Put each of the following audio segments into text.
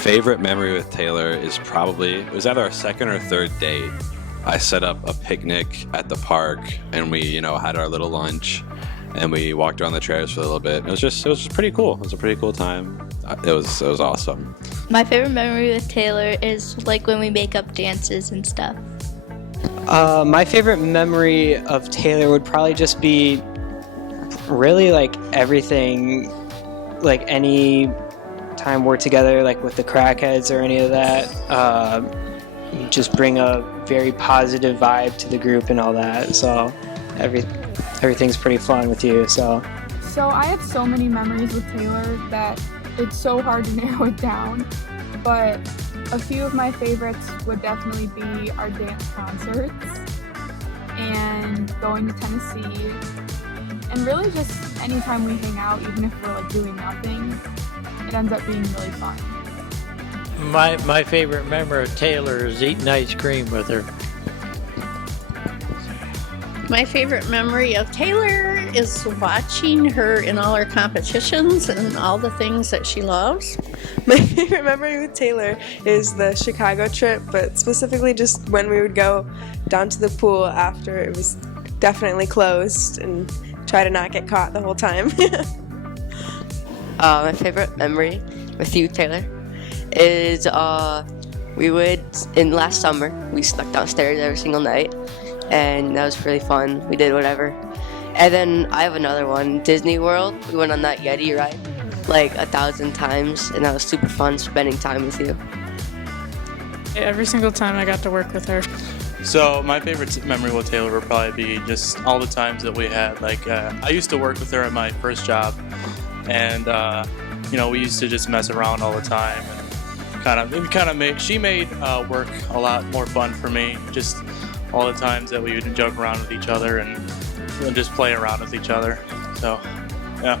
favorite memory with Taylor is probably, it was either our second or third date. I set up a picnic at the park and we, had our little lunch and we walked around the trails for a little bit. It was just pretty cool. It was a pretty cool time. It was awesome. My favorite memory with Taylor is like when we make up dances and stuff. My favorite memory of Taylor would probably just be really like everything, like any time we're together, like with the crackheads or any of that. You just bring a very positive vibe to the group and all that. So everything's pretty fun with you. So I have so many memories with Taylor that it's so hard to narrow it down. But a few of my favorites would definitely be our dance concerts and going to Tennessee, and really just anytime we hang out, even if we're like doing nothing, it ends up being really fun. My favorite memory of Taylor is eating ice cream with her. My favorite memory of Taylor is watching her in all her competitions and all the things that she loves. My favorite memory with Taylor is the Chicago trip, but specifically just when we would go down to the pool after it was definitely closed and try to not get caught the whole time. My favorite memory with you, Taylor, is in last summer, we snuck downstairs every single night, and that was really fun. We did whatever. And then I have another one, Disney World. We went on that Yeti ride like 1,000 times, and that was super fun spending time with you. Every single time I got to work with her. So my favorite memory with Taylor would probably be just all the times that we had. Like I used to work with her at my first job, and we used to just mess around all the time. And she made work a lot more fun for me. Just all the times that we would joke around with each other and just play around with each other. So, yeah.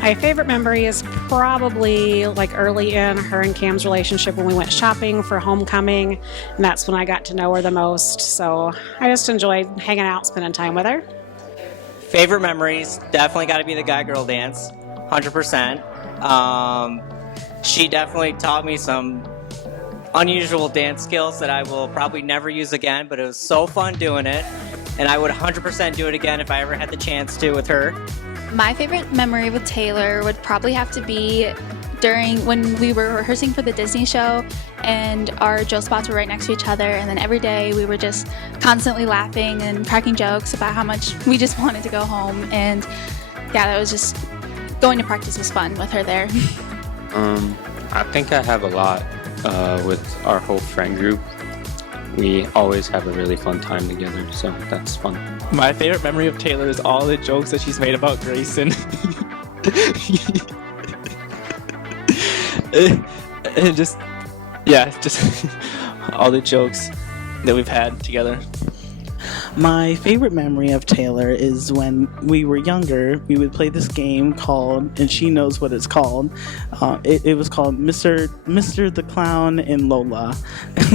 My favorite memory is probably like early in her and Cam's relationship when we went shopping for homecoming, and that's when I got to know her the most. So I just enjoyed hanging out, spending time with her. favorite memories, definitely got to be the guy-girl dance, 100%. She definitely taught me some unusual dance skills that I will probably never use again, but it was so fun doing it, and I would 100% do it again if I ever had the chance to with her. My favorite memory with Taylor would probably have to be during when we were rehearsing for the Disney show and our drill spots were right next to each other, and then every day we were just constantly laughing and cracking jokes about how much we just wanted to go home. And yeah, that was just, going to practice was fun with her there. I think I have a lot with our whole friend group. We always have a really fun time together, so that's fun. My favorite memory of Taylor is all the jokes that she's made about Grayson. And just all the jokes that we've had together. My favorite memory of Taylor is when we were younger, we would play this game called, and she knows what it's called, it was called Mr. the Clown and Lola.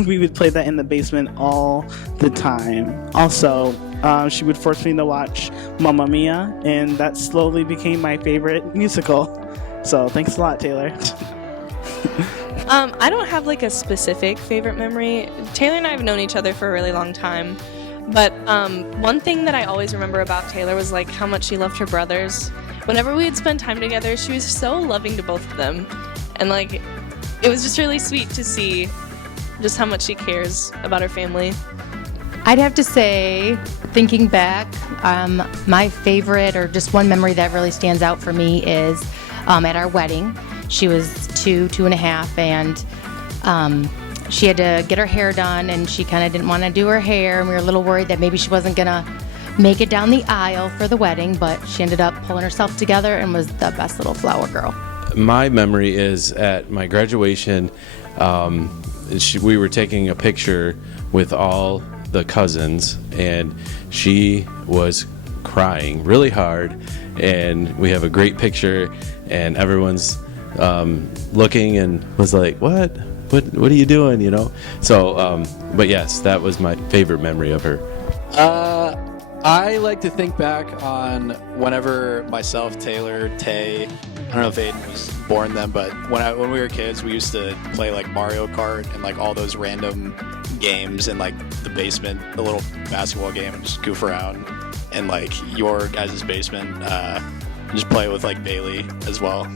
We would play that in the basement all the time. Also, she would force me to watch Mamma Mia, and that slowly became my favorite musical. So thanks a lot, Taylor. I don't have like a specific favorite memory. Taylor and I have known each other for a really long time. But one thing that I always remember about Taylor was like how much she loved her brothers. Whenever we would spend time together, she was so loving to both of them. And like, it was just really sweet to see just how much she cares about her family. I'd have to say, thinking back, my favorite or just one memory that really stands out for me is at our wedding. She was 2.5, and she had to get her hair done, and she kind of didn't want to do her hair, and we were a little worried that maybe she wasn't going to make it down the aisle for the wedding, but she ended up pulling herself together and was the best little flower girl. My memory is at my graduation, we were taking a picture with all the cousins, and she was crying really hard, and we have a great picture, and everyone's looking and was like, what are you doing, So but yes, that was my favorite memory of her. I like to think back on whenever myself, Taylor, Tay, I don't know if Aiden was born then, but when we were kids, we used to play like Mario Kart and like all those random games in like the basement, the little basketball game, and just goof around in like your guys' basement. Just play with like Bailey as well.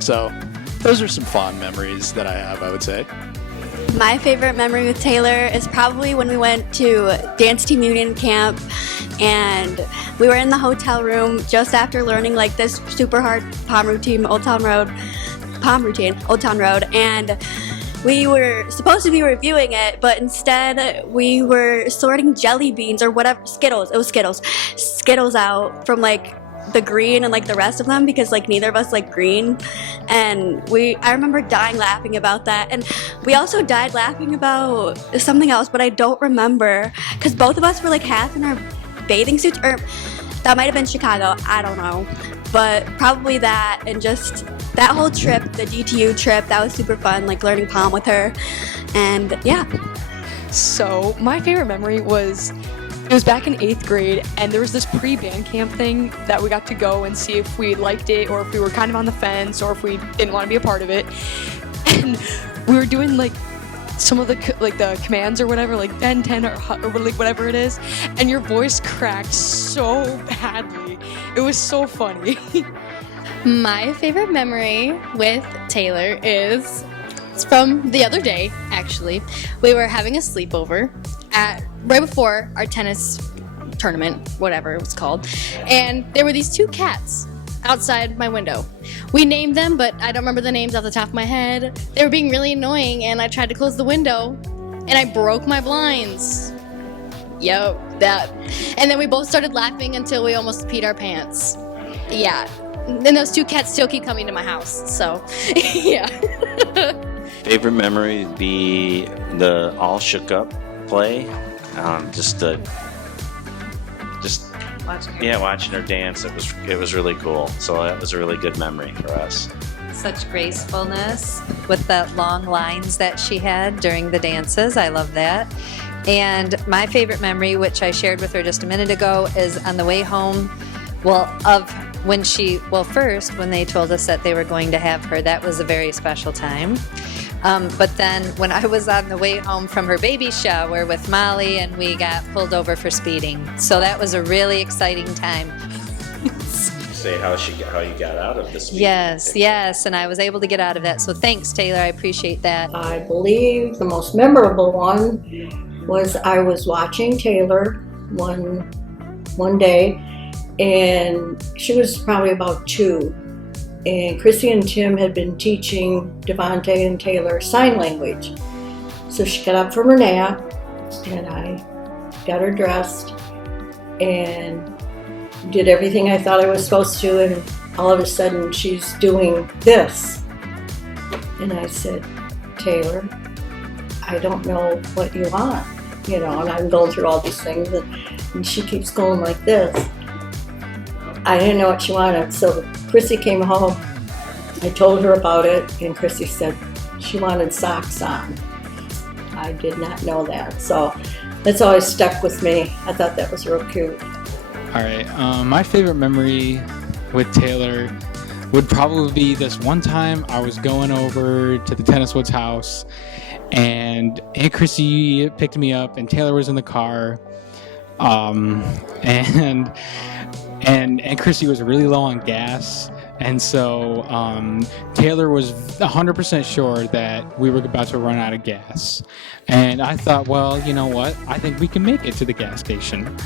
So those are some fond memories that I have, I would say. My favorite memory with Taylor is probably when we went to Dance Team Union Camp and we were in the hotel room just after learning like this super hard POM routine, Old Town Road, and we were supposed to be reviewing it, but instead we were sorting jelly beans or whatever, Skittles, it was Skittles out from like the green and like the rest of them because like neither of us like green, and I remember dying laughing about that, and we also died laughing about something else, but I don't remember because both of us were like half in our bathing suits, or that might have been Chicago, I don't know, but probably that, and just that whole trip, the DTU trip, that was super fun, like learning POM with her, and yeah. So my favorite memory was, it was back in 8th grade, and there was this pre-band camp thing that we got to go and see if we liked it, or if we were kind of on the fence, or if we didn't want to be a part of it. And we were doing like some of the the commands or whatever, like Ben 10 or like whatever it is, and your voice cracked so badly. It was so funny. My favorite memory with Taylor is from the other day, actually. We were having a sleepover right before our tennis tournament, whatever it was called, and there were these 2 cats outside my window. We named them, but I don't remember the names off the top of my head. They were being really annoying, and I tried to close the window, and I broke my blinds. Yep, that. And then we both started laughing until we almost peed our pants. Yeah. And those 2 cats still keep coming to my house, so yeah. Favorite memory would be the All Shook Up play. Watching her dance. It was really cool. So that was a really good memory for us. Such gracefulness with the long lines that she had during the dances. I love that. And my favorite memory, which I shared with her just a minute ago, is on the way home. First, when they told us that they were going to have her, that was a very special time. But then when I was on the way home from her baby shower with Molly, and we got pulled over for speeding. So that was a really exciting time. Say how you got out of the speeding. Yes, and I was able to get out of that. So thanks, Taylor. I appreciate that. I believe the most memorable one was I was watching Taylor one day, and she was probably about 2. And Chrissy and Tim had been teaching Devontae and Taylor sign language. So she got up from her nap, and I got her dressed and did everything I thought I was supposed to, and all of a sudden she's doing this. And I said, Taylor, I don't know what you want, and I'm going through all these things, and she keeps going like this. I didn't know what she wanted, so Chrissy came home. I told her about it, and Chrissy said she wanted socks on. I did not know that, so that's always stuck with me. I thought that was real cute. All right, my favorite memory with Taylor would probably be this one time I was going over to the Tennis Woods house, and Aunt Chrissy picked me up, and Taylor was in the car, and Aunt Chrissy was really low on gas, and so Taylor was 100% sure that we were about to run out of gas. And I thought, well, you know what? I think we can make it to the gas station.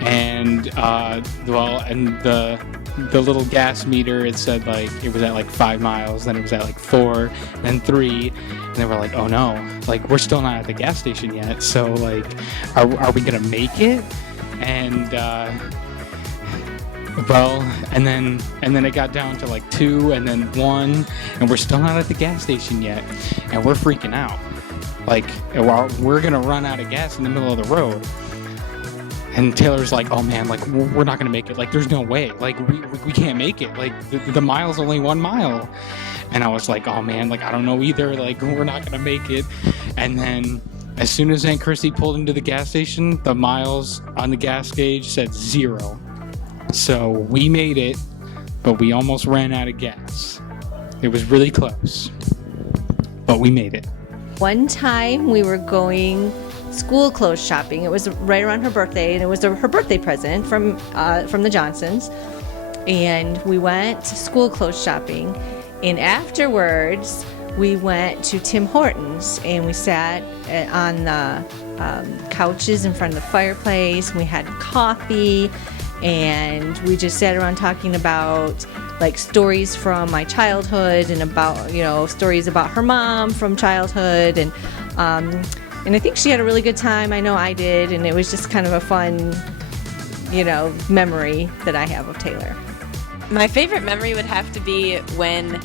And the little gas meter, it said like it was at like 5 miles, then it was at like 4, then 3, and they were like, oh no, like we're still not at the gas station yet. So like, are we gonna make it? And and then it got down to like 2 and then 1, and we're still not at the gas station yet, and we're freaking out. Like, we're gonna run out of gas in the middle of the road. And Taylor's like, oh man, like we're not gonna make it. Like, there's no way. Like we can't make it. Like the mile's only 1 mile. And I was like, oh man, like I don't know either. Like we're not gonna make it. And then As soon as Aunt Chrissy pulled into the gas station, the miles on the gas gauge said 0. So we made it, but we almost ran out of gas. It was really close, but we made it. One time we were going school clothes shopping. It was right around her birthday, and it was her birthday present from the Johnsons. And we went to school clothes shopping, and afterwards we went to Tim Hortons, and we sat on the couches in front of the fireplace. We had coffee, and we just sat around talking about like stories from my childhood and about, you know, stories about her mom from childhood, and I think she had a really good time. I know I did, and it was just kind of a fun, you know, memory that I have of Taylor. My favorite memory would have to be when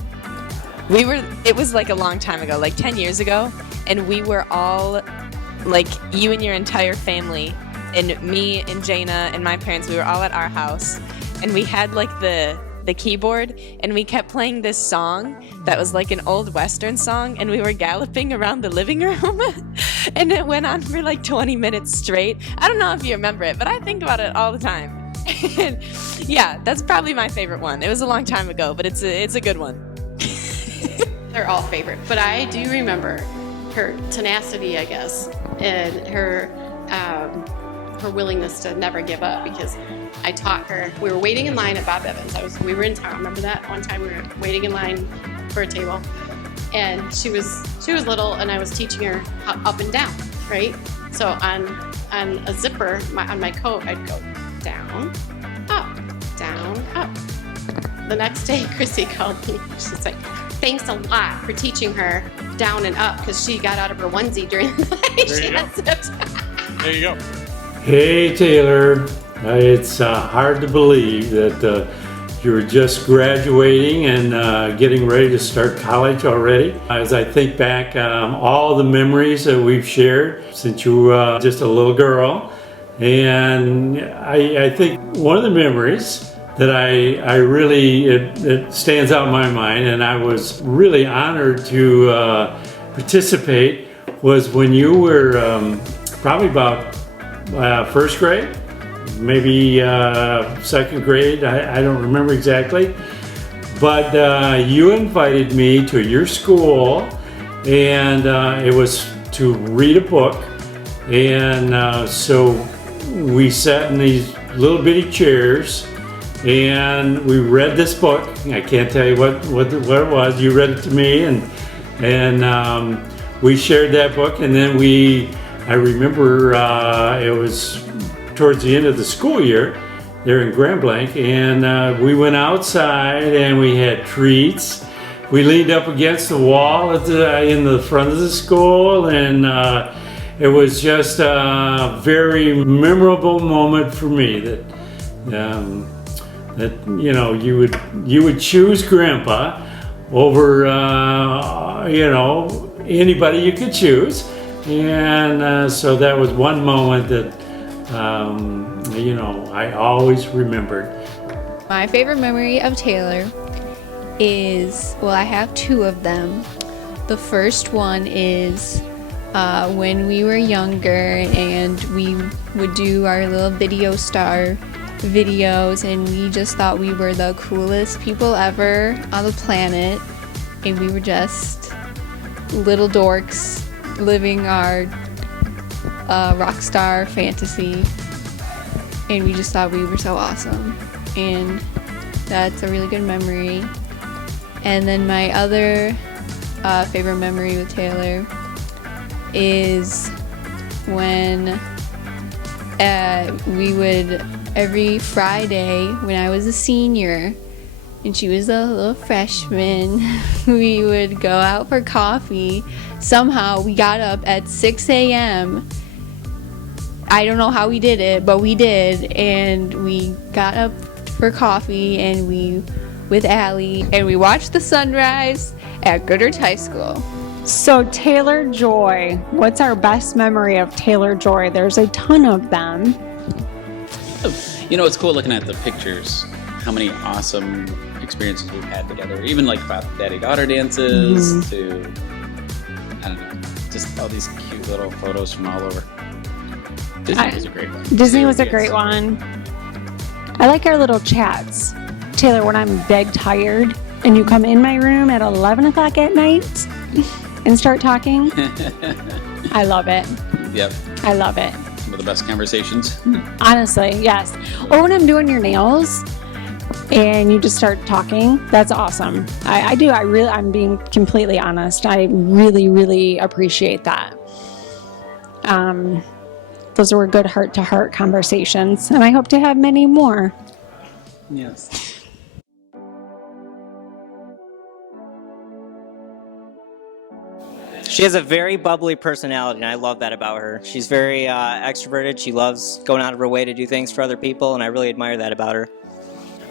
it was like a long time ago, like 10 years ago, and we were all, like you and your entire family, and me and Jaina and my parents, we were all at our house, and we had like the keyboard, and we kept playing this song that was like an old Western song, and we were galloping around the living room, and it went on for like 20 minutes straight. I don't know if you remember it, but I think about it all the time. And yeah, that's probably my favorite one. It was a long time ago, but it's a good one. They're all favorite, but I do remember her tenacity, I guess, and her willingness to never give up, because I taught her. We were waiting in line at Bob Evans. We were in town. Remember that one time we were waiting in line for a table, and she was little, and I was teaching her up and down, right? So on a zipper on my coat, I'd go down, up, down, up. The next day, Chrissy called me. She's like, "Thanks a lot for teaching her down and up," because she got out of her onesie during the night. There you go. There you go. Hey, Taylor. It's hard to believe that you're just graduating and getting ready to start college already. As I think back, all the memories that we've shared since you were just a little girl, and I think one of the memories that I really, it stands out in my mind, and I was really honored to participate, was when you were probably about first grade, maybe second grade, I don't remember exactly, but you invited me to your school, and it was to read a book, and so we sat in these little bitty chairs, and we read this book. I can't tell you what it was. You read it to me, and we shared that book, and then I remember it was towards the end of the school year there in Grand Blanc, and we went outside and we had treats. We leaned up against the wall in the front of the school, and it was just a very memorable moment for me that you know, you would choose Grandpa over you know, anybody you could choose, and so that was one moment that you know, I always remembered. My favorite memory of Taylor is, well, I have two of them. The first one is when we were younger and we would do our little video star videos, and we just thought we were the coolest people ever on the planet, and we were just little dorks living our rock star fantasy, and we just thought we were so awesome, and that's a really good memory. And then my other favorite memory with Taylor is when we would, every Friday when I was a senior and she was a little freshman, we would go out for coffee. Somehow we got up at 6 a.m. I don't know how we did it, but we did, and we got up for coffee, and with Allie, and we watched the sunrise at Goodrich High School. So Taylor Joy, what's our best memory of Taylor Joy? There's a ton of them. You know, it's cool looking at the pictures, how many awesome experiences we've had together, even like about daddy-daughter dances to, I don't know, just all these cute little photos from all over. Disney was a great one. Disney was a great one. I like our little chats. Taylor, when I'm dead tired and you come in my room at 11 o'clock at night and start talking, I love it. Yep. I love it. Some of the best conversations. Honestly, yes. Or when I'm doing your nails and you just start talking, that's awesome. I'm being completely honest. I really, really appreciate that. Those were good heart-to-heart conversations, and I hope to have many more. Yes. She has a very bubbly personality, and I love that about her. She's very extroverted. She loves going out of her way to do things for other people, and I really admire that about her.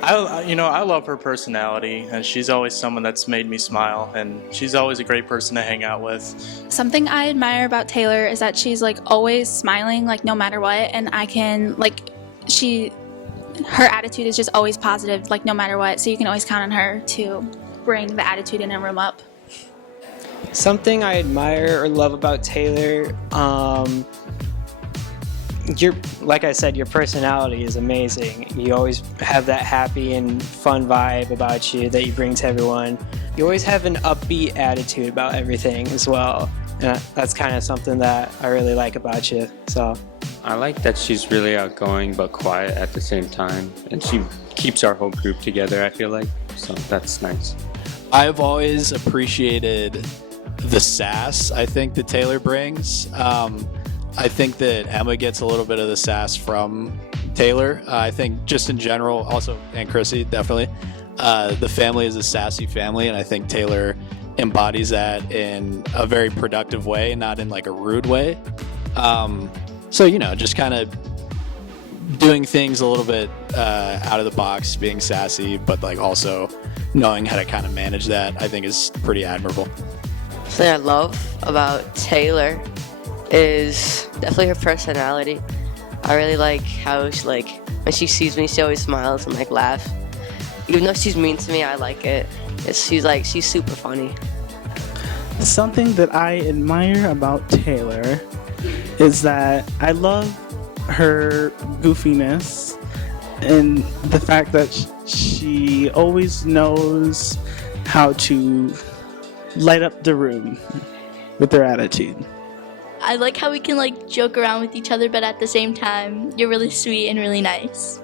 I love her personality, and she's always someone that's made me smile, and she's always a great person to hang out with. Something I admire about Taylor is that she's like always smiling, like no matter what, and I can like her attitude is just always positive, like no matter what. So you can always count on her to bring the attitude in a room up. Something I admire or love about Taylor, like I said, your personality is amazing. You always have that happy and fun vibe about you that you bring to everyone. You always have an upbeat attitude about everything as well. And that's kind of something that I really like about you. So I like that she's really outgoing but quiet at the same time, and she keeps our whole group together, I feel like. So that's nice. I've always appreciated the sass I think that Taylor brings. I think that Emma gets a little bit of the sass from Taylor. I think just in general, also, and Chrissy, definitely. The family is a sassy family, and I think Taylor embodies that in a very productive way, not in like a rude way. So, just kind of doing things a little bit out of the box, being sassy, but like also knowing how to kind of manage that, I think is pretty admirable. Something I love about Taylor is definitely her personality. I really like how she, when she sees me, she always smiles and laughs. Even though she's mean to me, I like it. She's super funny. Something that I admire about Taylor is that I love her goofiness and the fact that she always knows how to light up the room with her attitude. I like how we can joke around with each other, but at the same time, you're really sweet and really nice.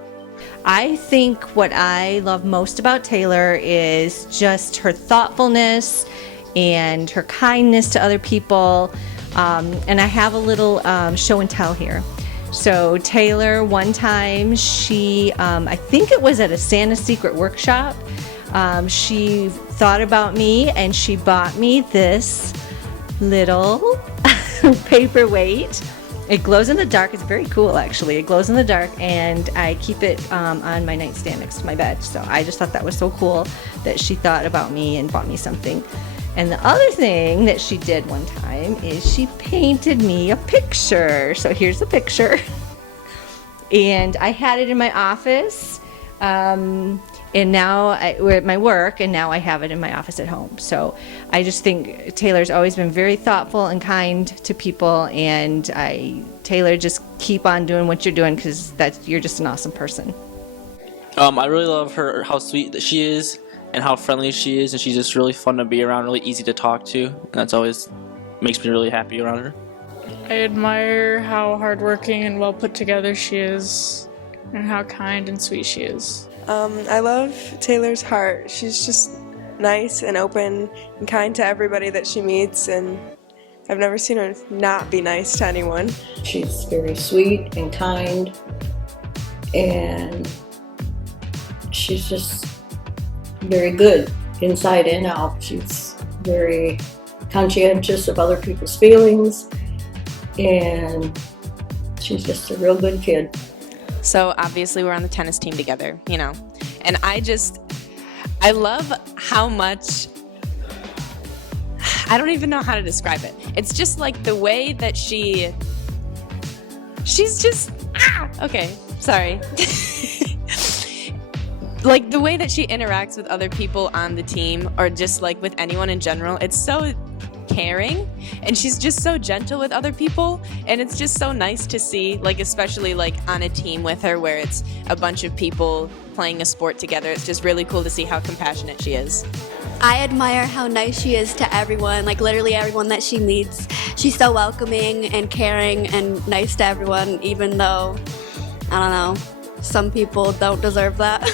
I think what I love most about Taylor is just her thoughtfulness and her kindness to other people. And I have a little show and tell here. So Taylor, one time, she, I think it was at a Santa Secret workshop, she thought about me and she bought me this little paperweight. It glows in the dark. It's very cool, actually. It glows in the dark, and I keep it on my nightstand next to my bed. So I just thought that was so cool that she thought about me and bought me something. And the other thing that she did one time is she painted me a picture. So here's the picture. And I had it in my office. And now we're at my work, and now I have it in my office at home. So I just think Taylor's always been very thoughtful and kind to people, and Taylor, just keep on doing what you're doing, because you're just an awesome person. I really love her, how sweet that she is and how friendly she is, and she's just really fun to be around, really easy to talk to, and that's always makes me really happy around her. I admire how hardworking and well put together she is, and how kind and sweet she is. I love Taylor's heart. She's just nice and open and kind to everybody that she meets, and I've never seen her not be nice to anyone. She's very sweet and kind, and she's just very good inside and out. She's very conscientious of other people's feelings, and she's just a real good kid. So obviously we're on the tennis team together, and I love how much, I don't even know how to describe it. It's just like the way that she's just, okay, sorry. Like the way that she interacts with other people on the team, or just with anyone in general, it's so caring, and she's just so gentle with other people, and it's just so nice to see, like especially like on a team with her where it's a bunch of people playing a sport together. It's just really cool to see how compassionate she is. I admire how nice she is to everyone, like literally everyone that she meets. She's so welcoming and caring and nice to everyone, even though, I don't know, some people don't deserve that.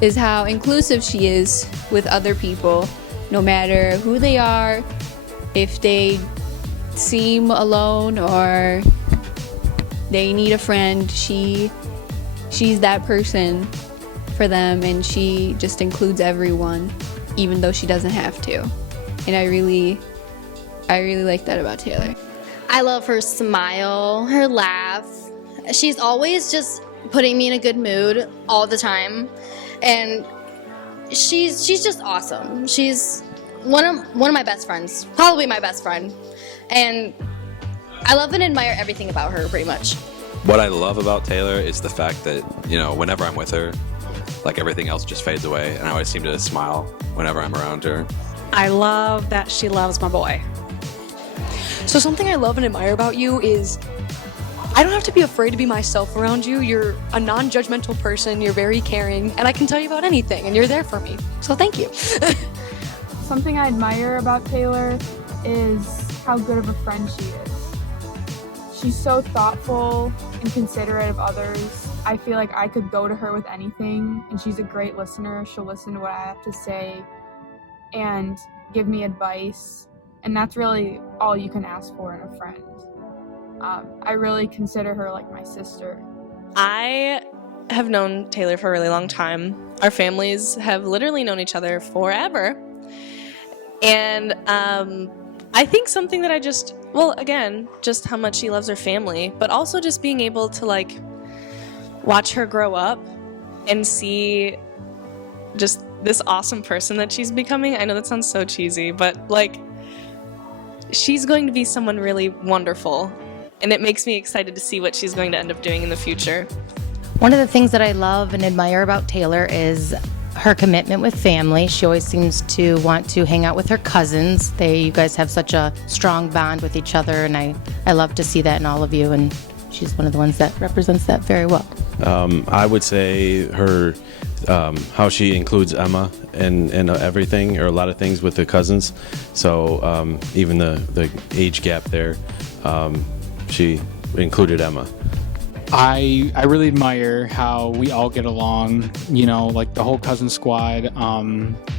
Is how inclusive she is with other people, no matter who they are, if they seem alone or they need a friend, she's that person for them, and she just includes everyone, even though she doesn't have to. And I really like that about Taylor. I love her smile, her laugh. She's always just putting me in a good mood all the time, and she's just awesome. She's one of my best friends, probably my best friend, and I love and admire everything about her pretty much. What I love about Taylor is the fact that, you know, whenever I'm with her, like everything else just fades away, and I always seem to smile whenever I'm around her. I love that she loves my boy. So something I love and admire about you is I don't have to be afraid to be myself around you. You're a non-judgmental person, you're very caring, and I can tell you about anything, and you're there for me. So thank you. Something I admire about Taylor is how good of a friend she is. She's so thoughtful and considerate of others. I feel like I could go to her with anything, and she's a great listener. She'll listen to what I have to say and give me advice, and that's really all you can ask for in a friend. I really consider her like my sister. I have known Taylor for a really long time. Our families have literally known each other forever. And I think something that again, just how much she loves her family, but also just being able to like watch her grow up and see just this awesome person that she's becoming. I know that sounds so cheesy, but like she's going to be someone really wonderful. And it makes me excited to see what she's going to end up doing in the future. One of the things that I love and admire about Taylor is her commitment with family. She always seems to want to hang out with her cousins. You guys have such a strong bond with each other, and I love to see that in all of you, and she's one of the ones that represents that very well. I would say her, how she includes Emma in everything, or a lot of things with the cousins. So even the age gap there, she included Emma. I really admire how we all get along, you know, like the whole cousin squad,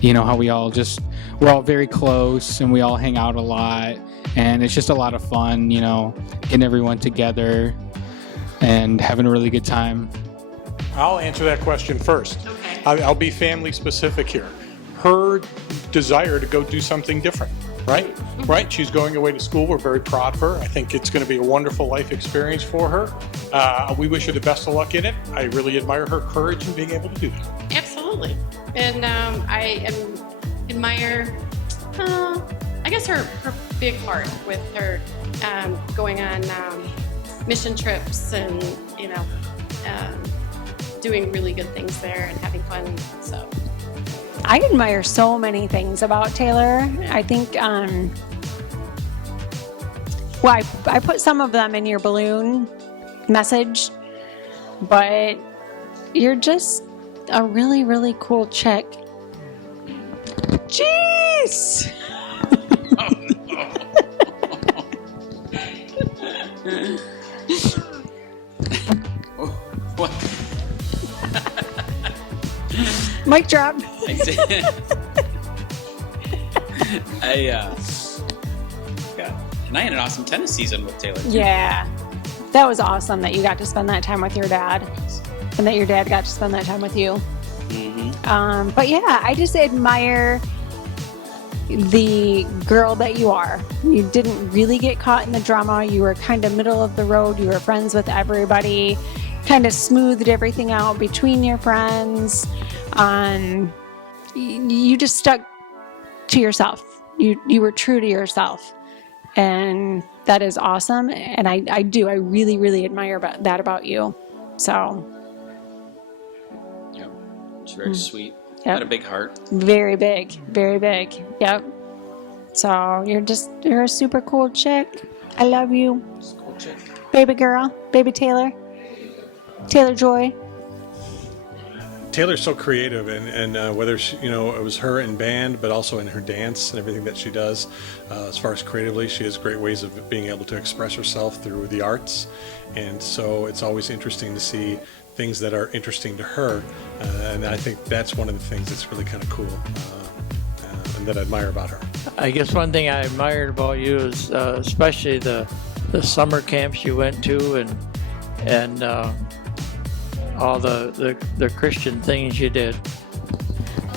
you know, how we're all very close and we all hang out a lot, and it's just a lot of fun, you know, getting everyone together and having a really good time. I'll answer that question first. Okay. I'll be family specific here. Her desire to go do something different. Right? Right? She's going away to school. We're very proud of her. I think it's going to be a wonderful life experience for her. We wish her the best of luck in it. I really admire her courage in being able to do that. Absolutely. And I admire, I guess, her big heart with her going on mission trips and, you know, doing really good things there and having fun. So. I admire so many things about Taylor. I think, I put some of them in your balloon message, but you're just a really, really cool chick. Jeez! What? Mic drop. And I had an awesome tennis season with Taylor, too. Yeah, that was awesome that you got to spend that time with your dad, and that your dad got to spend that time with you. Mm-hmm. But yeah, I just admire the girl that you are. You didn't really get caught in the drama. You were kind of middle of the road. You were friends with everybody, kind of smoothed everything out between your friends. You just stuck to yourself. You were true to yourself, and that is awesome. And I really, really admire that about you. So. Yep. She's very sweet. Yep. Got a big heart. Very big, very big. Yep. So you're a super cool chick. I love you. Baby girl, baby Taylor Joy. Taylor's so creative, and whether she, it was her in band, but also in her dance and everything that she does, as far as creatively, she has great ways of being able to express herself through the arts, and so it's always interesting to see things that are interesting to her, and I think that's one of the things that's really kind of cool and that I admire about her. I guess one thing I admired about you is especially the summer camps you went to and all the Christian things you did.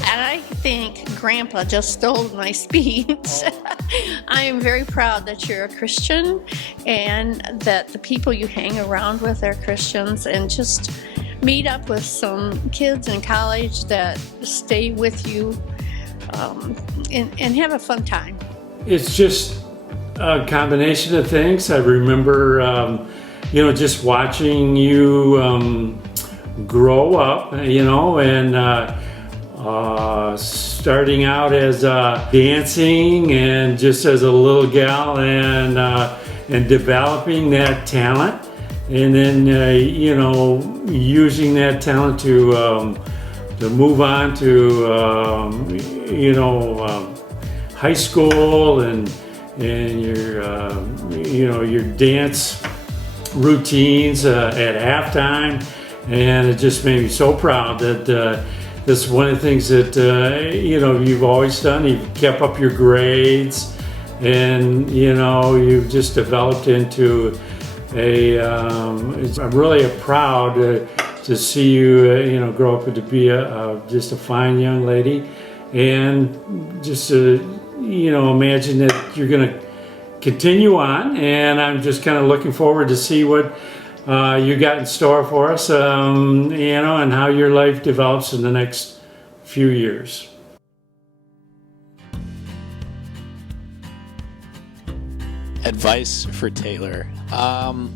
And I think Grandpa just stole my speech. I am very proud that you're a Christian and that the people you hang around with are Christians, and just meet up with some kids in college that stay with you and have a fun time. It's just a combination of things. I remember, just watching you grow up, and starting out as dancing and just as a little gal, and developing that talent, and then using that talent to move on to high school and your dance routines at halftime, and it just made me so proud that this is one of the things that you've always done. You've kept up your grades, and you've just developed into I'm really proud to see you grow up to be just a fine young lady, and just imagine that you're going to continue on, and I'm just kind of looking forward to see what you got in store for us, and how your life develops in the next few years. Advice for Taylor. I'm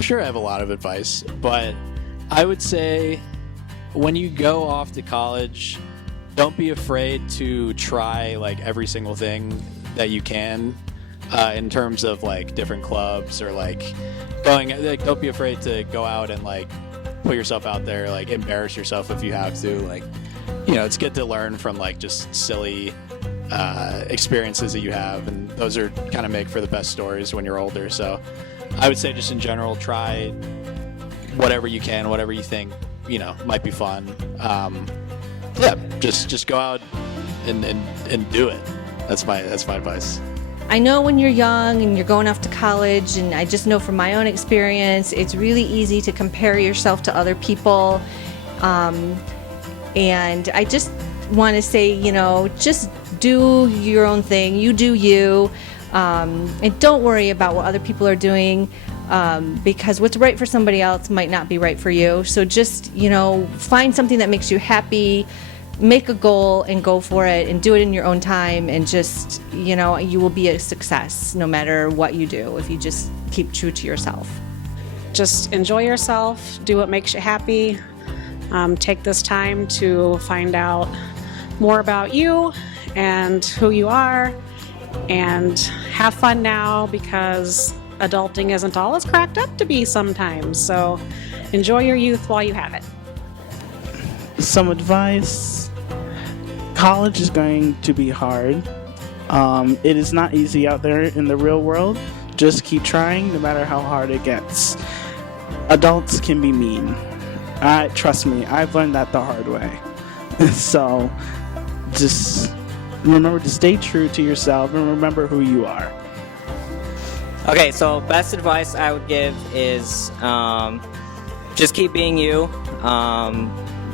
sure I have a lot of advice, but I would say when you go off to college, don't be afraid to try like every single thing that you can in terms of like different clubs, or don't be afraid to go out and like put yourself out there, like embarrass yourself if you have to, it's good to learn from like just silly experiences that you have, and those are kind of make for the best stories when you're older. So I would say just in general, try whatever you can, whatever you think might be fun. Just go out and do it. That's my advice. I know when you're young and you're going off to college, and I just know from my own experience, it's really easy to compare yourself to other people. And I just want to say, just do your own thing. You do you. And don't worry about what other people are doing, because what's right for somebody else might not be right for you. So just, find something that makes you happy, make a goal and go for it, and do it in your own time, and just, you will be a success no matter what you do if you just keep true to yourself. Just enjoy yourself, do what makes you happy. Take this time to find out more about you and who you are, and have fun now, because adulting isn't all it's cracked up to be sometimes. So enjoy your youth while you have it. Some advice: college is going to be hard. It is not easy out there in the real world. Just keep trying no matter how hard it gets. Adults can be mean. Trust me, I've learned that the hard way. So just remember to stay true to yourself and remember who you are. Okay, so best advice I would give is just keep being you.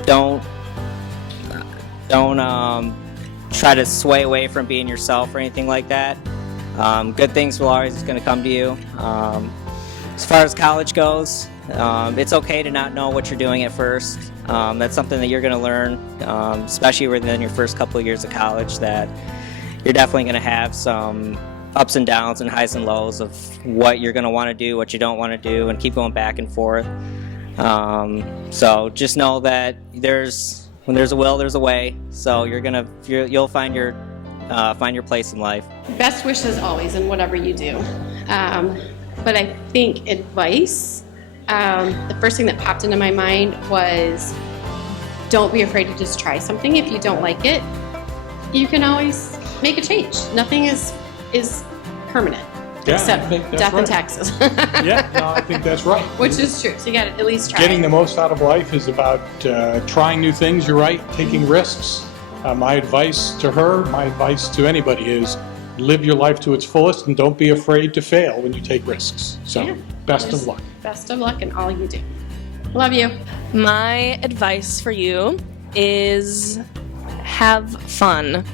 Don't try to sway away from being yourself or anything like that. Good things will always going to come to you. As far as college goes, it's okay to not know what you're doing at first. That's something that you're going to learn, especially within your first couple of years of college, that you're definitely going to have some ups and downs and highs and lows of what you're going to want to do, what you don't want to do, and keep going back and forth. So just know that when there's a will, there's a way. So you'll find your find your place in life. Best wishes always in whatever you do. But I think advice, the first thing that popped into my mind was don't be afraid to just try something. If you don't like it, you can always make a change. Nothing is permanent. Yeah, except I think that's death right. and taxes. Yeah, no, I think that's right. Which is true. So you got to at least try. Getting it. the most out of life is about trying new things, you're right, taking risks. My advice to her, my advice to anybody is live your life to its fullest and don't be afraid to fail when you take risks. So, Yeah. best of luck. Best of luck in all you do. Love you. My advice for you is have fun.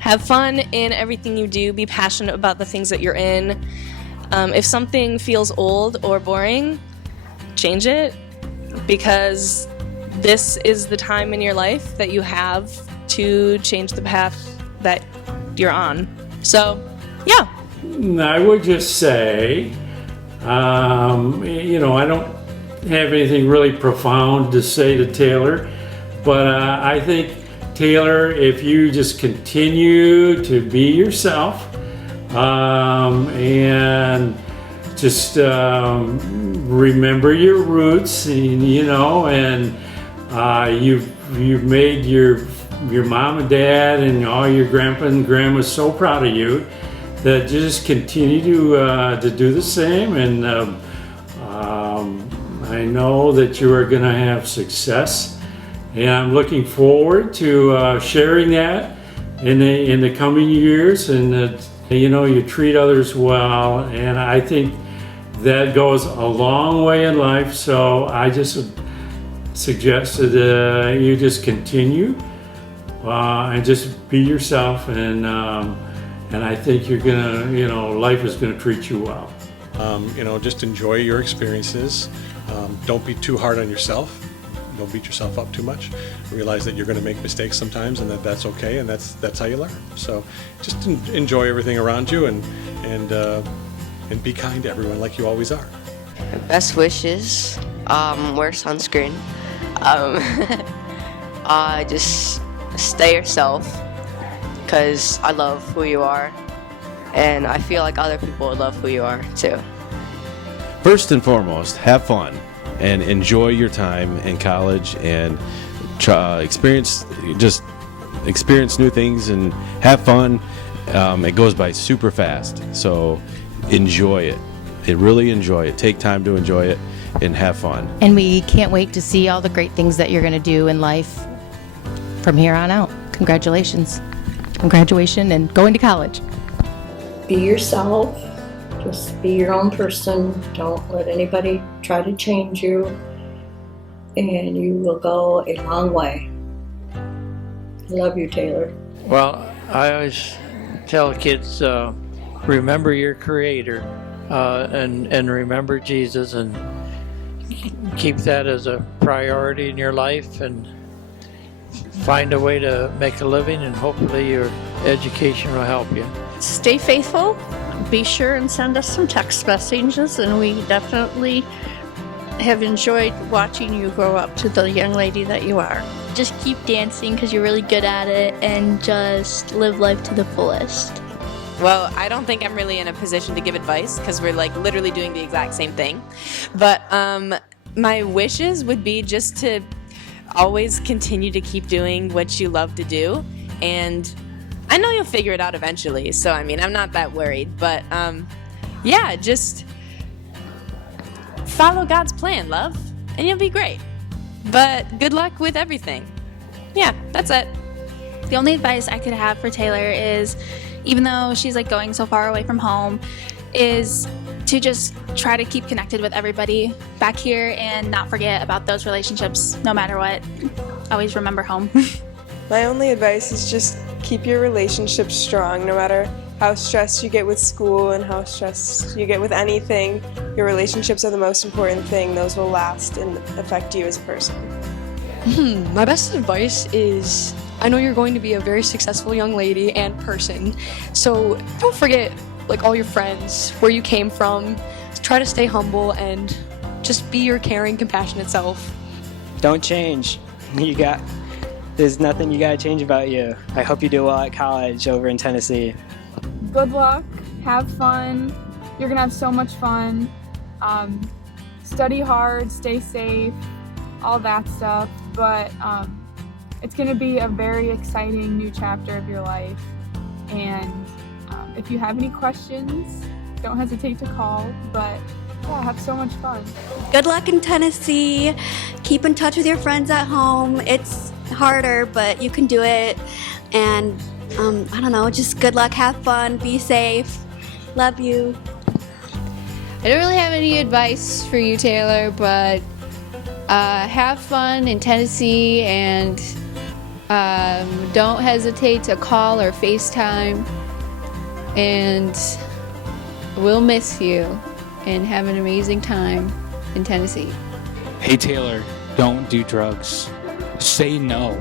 Have fun in everything you do. Be passionate about the things that you're in. If something feels old or boring, change it, because this is the time in your life that you have to change the path that you're on. So, yeah. I would just say, I don't have anything really profound to say to Taylor, but I think, Taylor, if you just continue to be yourself and just remember your roots, and you've made your mom and dad and all your grandpa and grandma so proud of you that just continue to do the same, and I know that you are going to have success. And I'm looking forward to sharing that in the coming years, and that you treat others well, and I think that goes a long way in life. So I just suggest that you just continue and just be yourself, and I think you're gonna, life is gonna treat you well. Just enjoy your experiences. Don't be too hard on yourself. Don't beat yourself up too much. Realize that you're going to make mistakes sometimes, and that's okay, and that's how you learn. So just enjoy everything around you, and be kind to everyone like you always are. Best wishes. Wear sunscreen. Just stay yourself, because I love who you are, and I feel like other people would love who you are too. First and foremost, have fun and enjoy your time in college, and experience new things and have fun. It goes by super fast, so enjoy it. Really enjoy it. Take time to enjoy it and have fun. And we can't wait to see all the great things that you're going to do in life from here on out. Congratulations on graduation and going to college. Be yourself. Just be your own person. Don't let anybody try to change you, and you will go a long way. I love you, Taylor. Well, I always tell kids, remember your Creator, and remember Jesus, and keep that as a priority in your life, and find a way to make a living, and hopefully your education will help you. Stay faithful. Be sure and send us some text messages, and we definitely have enjoyed watching you grow up to the young lady that you are. Just keep dancing because you're really good at it, and just live life to the fullest. Well, I don't think I'm really in a position to give advice because we're like literally doing the exact same thing. But my wishes would be just to always continue to keep doing what you love to do, and I know you'll figure it out eventually. So I mean, I'm not that worried, but yeah, just follow God's plan, love, and you'll be great. But good luck with everything. Yeah, that's it. The only advice I could have for Taylor is, even though she's like going so far away from home, is to just try to keep connected with everybody back here and not forget about those relationships no matter what. Always remember home. My only advice is just keep your relationships strong, no matter how stressed you get with school and how stressed you get with anything. Your relationships are the most important thing. Those will last and affect you as a person. My best advice is, I know you're going to be a very successful young lady and person, so don't forget like all your friends, where you came from. Try to stay humble and just be your caring, compassionate self. Don't change. You got There's nothing you gotta change about you. I hope you do well at college over in Tennessee. Good luck, have fun. You're gonna have so much fun. Study hard, stay safe, all that stuff. But it's gonna be a very exciting new chapter of your life. And if you have any questions, don't hesitate to call. But yeah, have so much fun. Good luck in Tennessee. Keep in touch with your friends at home. It's harder, but you can do it. And I don't know, just good luck, have fun, be safe. Love you. I don't really have any advice for you, Taylor, but have fun in Tennessee and don't hesitate to call or FaceTime. And we'll miss you and have an amazing time in Tennessee. Hey Taylor, don't do drugs. Say no.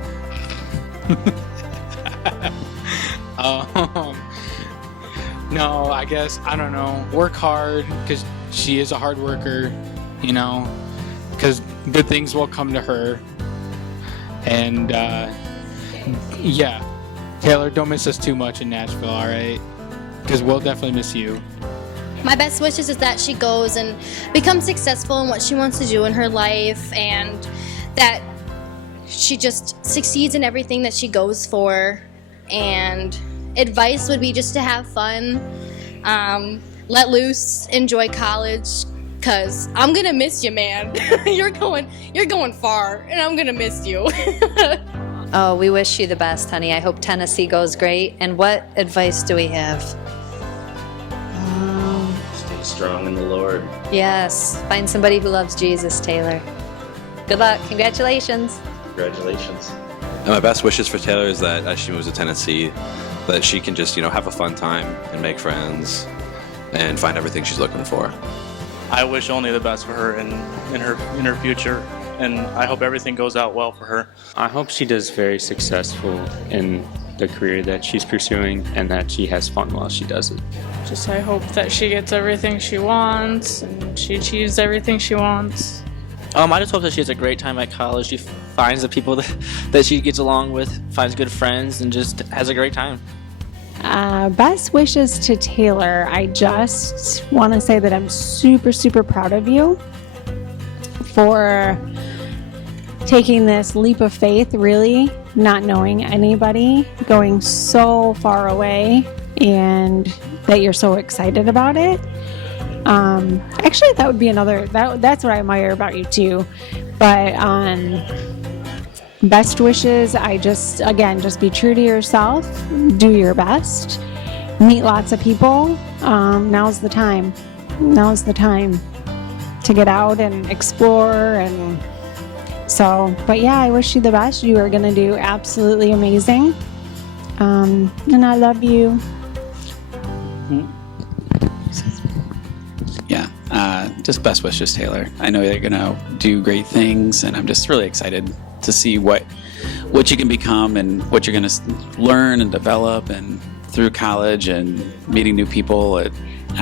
No, I guess, I don't know. Work hard, because she is a hard worker, you know, because good things will come to her. And yeah, Taylor, don't miss us too much in Nashville, all right? Because we'll definitely miss you. My best wishes is that she goes and becomes successful in what she wants to do in her life, and that she just succeeds in everything that she goes for. And advice would be just to have fun, let loose, enjoy college, cause I'm gonna miss you, man. You're going far, and I'm gonna miss you. Oh, we wish you the best, honey. I hope Tennessee goes great. And what advice do we have? Stay strong in the Lord. Yes, find somebody who loves Jesus, Taylor. Good luck. Congratulations. Congratulations. And my best wishes for Taylor is that as she moves to Tennessee, that she can just, have a fun time and make friends and find everything she's looking for. I wish only the best for her in her future, and I hope everything goes out well for her. I hope she does very successful in the career that she's pursuing and that she has fun while she does it. Just I hope that she gets everything she wants and she achieves everything she wants. I just hope that she has a great time at college. She finds the people that she gets along with, finds good friends, and just has a great time. Best wishes to Taylor. I just want to say that I'm super, super proud of you for taking this leap of faith, really, not knowing anybody, going so far away, and that you're so excited about it. Actually, that would be that's what I admire about you too. But best wishes, just be true to yourself, do your best, meet lots of people. Now's the time to get out and explore. And so, but yeah, I wish you the best. You are going to do absolutely amazing. And I love you. Yeah, just best wishes, Taylor. I know you're gonna do great things, and I'm just really excited to see what you can become and what you're gonna learn and develop, and through college and meeting new people. I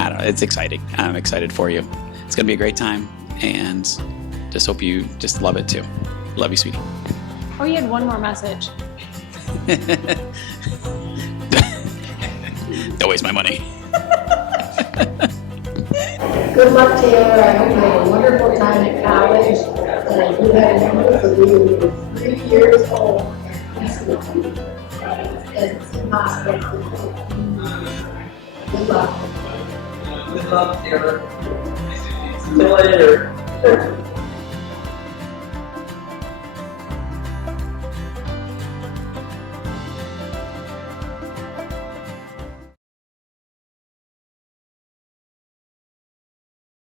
don't know, it's exciting. I'm excited for you. It's gonna be a great time, and just hope you just love it too. Love you, sweetie. Oh, you had one more message. Don't waste my money. Good luck, Taylor. I hope you have a wonderful time at college. And I do have a number for you. You're 3 years old. It's impossible. Good luck. Good luck, Taylor. See you later.